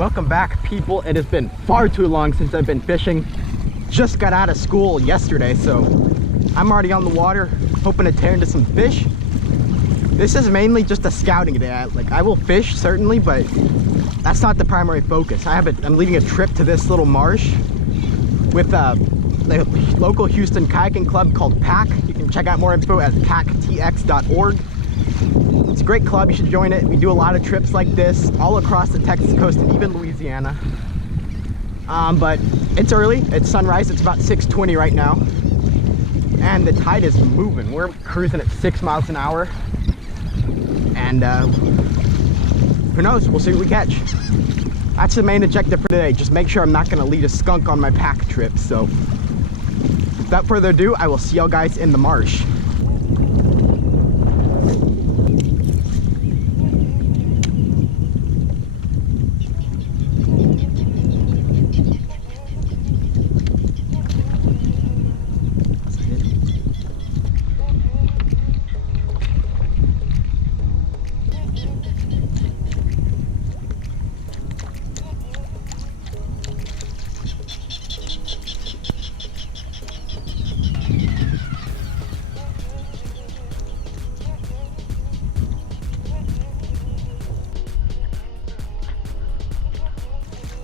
Welcome back, people. It has been far too long since I've been fishing. Just got out of school yesterday, so I'm already on the water, hoping to tear into some fish. This is mainly just a scouting day. I will fish certainly, but that's not the primary focus. I'm leading a trip to this little marsh with the local Houston kayaking club called PAC. You can check out more info at pactx.org. It's a great club, you should join it. We do a lot of trips like this all across the Texas coast and even Louisiana. But it's early, it's sunrise, it's about 6:20 right now. And the tide is moving. We're cruising at 6 miles an hour. And who knows, we'll see what we catch. That's the main objective for today. Just make sure I'm not gonna lead a skunk on my PAC trip. So without further ado, I will see y'all guys in the marsh.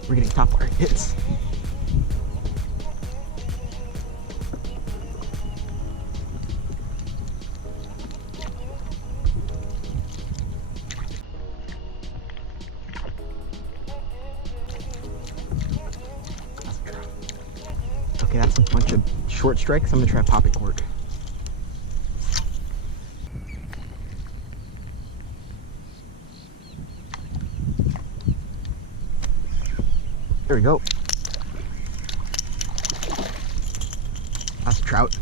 We're getting topwater hits. Okay, that's a bunch of short strikes. I'm gonna try popping cork. There we go. That's a trout.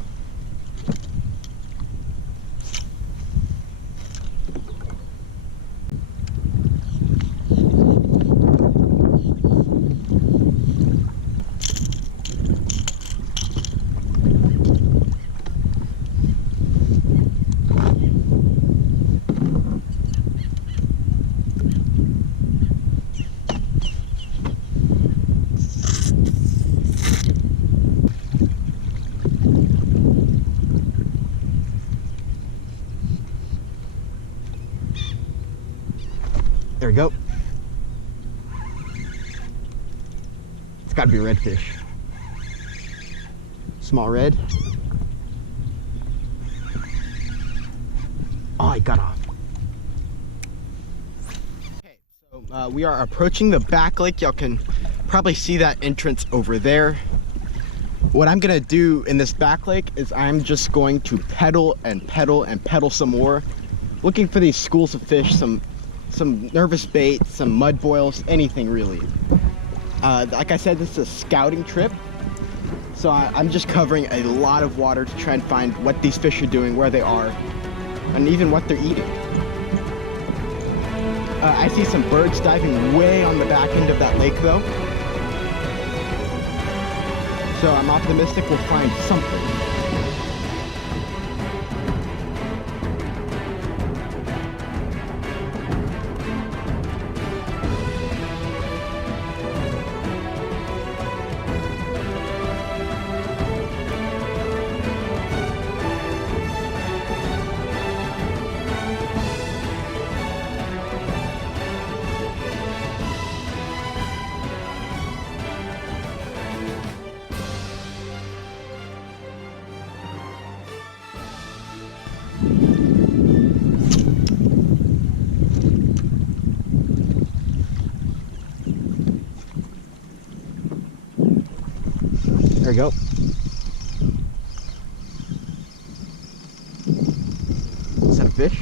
There we go. It's gotta be a redfish. Small red. Oh, I got off. Okay, so we are approaching the back lake. Y'all can probably see that entrance over there. What I'm gonna do in this back lake is I'm just going to pedal and pedal and pedal some more, looking for these schools of fish, some nervous bait, some mud boils, anything really. Like I said, this is a scouting trip, so I'm just covering a lot of water to try and find what these fish are doing, where they are, and even what they're eating. I see some birds diving way on the back end of that lake though, so I'm optimistic we'll find something. There we go. Is that a fish?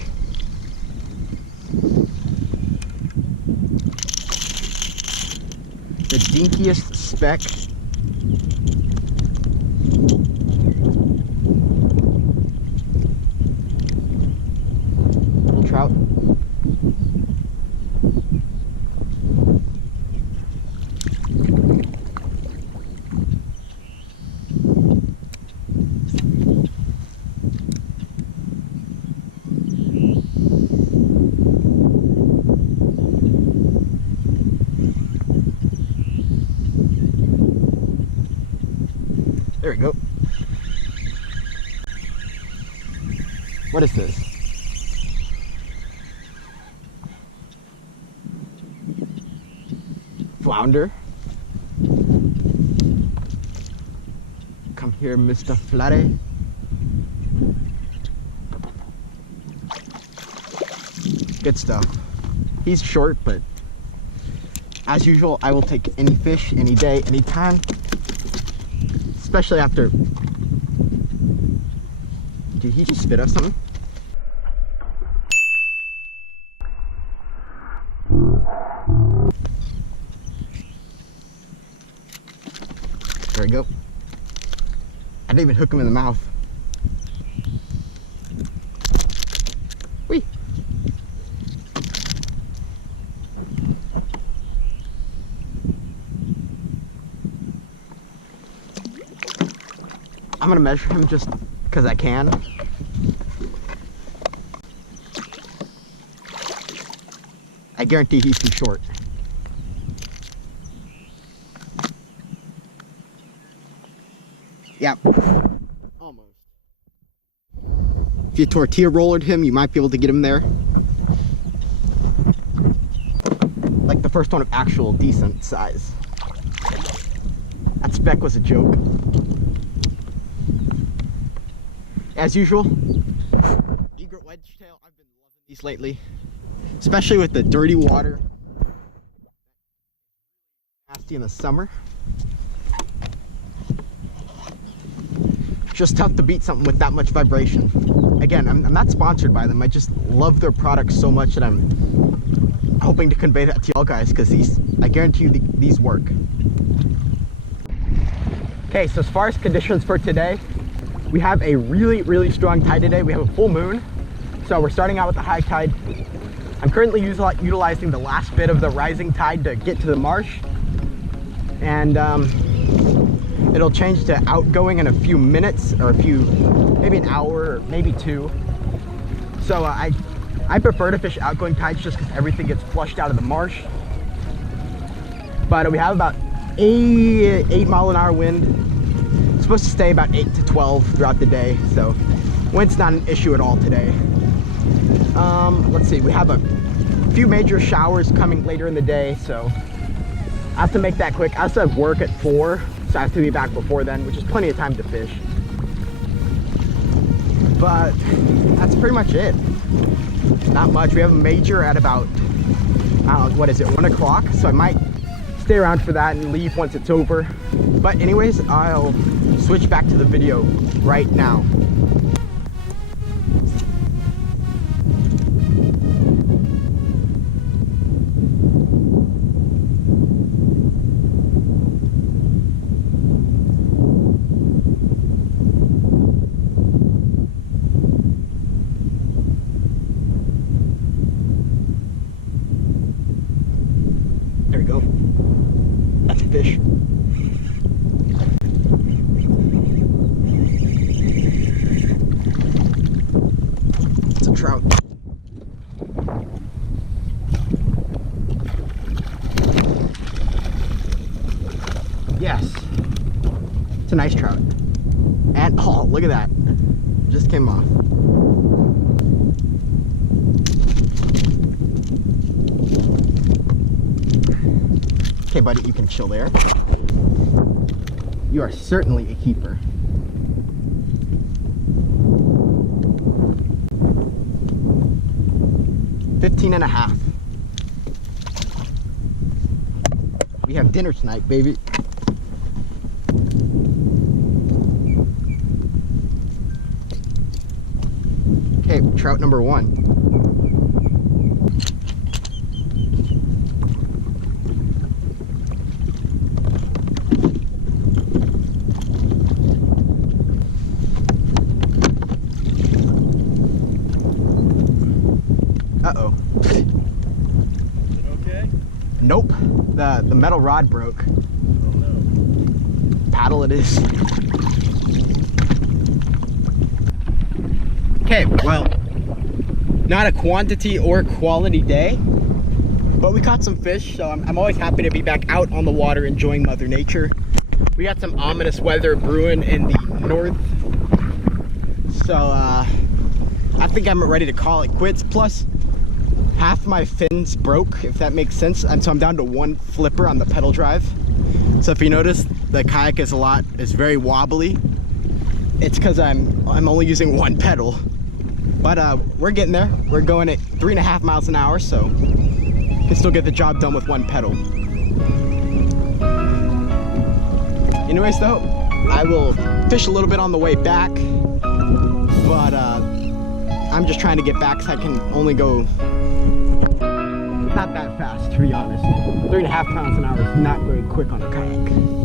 The dinkiest speck. Trout. There we go. What is this? Flounder. Come here, Mr. Flatty. Good stuff. He's short, but as usual, I will take any fish, any day, any time. Especially after... Did he just spit up something? There we go. I didn't even hook him in the mouth. Whee! I'm gonna measure him just because I can. I guarantee he's too short. Yep. Almost. If you tortilla rollered him, you might be able to get him there. Like the first one of actual decent size. That speck was a joke. As usual, egret wedgetail. I've been loving these lately, especially with the dirty water. Nasty in the summer. Just tough to beat something with that much vibration. Again, I'm not sponsored by them. I just love their products so much that I'm hoping to convey that to y'all guys, because I guarantee you these work. Okay, so as far as conditions for today, we have a really strong tide today. We have a full moon, so we're starting out with the high tide. I'm currently utilizing the last bit of the rising tide to get to the marsh, and it'll change to outgoing in a few minutes, or maybe an hour, or maybe two. So I prefer to fish outgoing tides just because everything gets flushed out of the marsh. But we have about 8 mile an hour wind. It's supposed to stay about 8 to 12 throughout the day, so wind's not an issue at all today. Let's see, we have a few major showers coming later in the day, so I have to make that quick. I also have work at 4, so I have to be back before then, which is plenty of time to fish. But that's pretty much it. Not much. We have a major at about, I don't know, what is it, 1 o'clock, so I might stay around for that and leave once it's over. But anyways, I'll switch back to the video right now. There we go. That's a fish. It's a trout. Yes. It's a nice trout. And oh, look at that. Just came off. Okay, buddy, you can chill there. You are certainly a keeper. $15.5. We have dinner tonight, baby. Okay, trout number 1. Uh-oh. Is it okay? Nope. The metal rod broke. Oh no. Paddle it is. Okay, well, not a quantity or quality day, but we caught some fish, so I'm always happy to be back out on the water enjoying Mother Nature. We got some ominous weather brewing in the north. So I think I'm ready to call it quits. Plus, half my fins broke, if that makes sense. And so I'm down to one flipper on the pedal drive. So if you notice, the kayak is very wobbly. It's because I'm only using one pedal. But we're getting there. We're going at 3.5 miles an hour, so can still get the job done with one pedal. Anyways though, I will fish a little bit on the way back, but I'm just trying to get back so I can only go not that fast, to be honest. 3.5 miles an hour is not very quick on a kayak.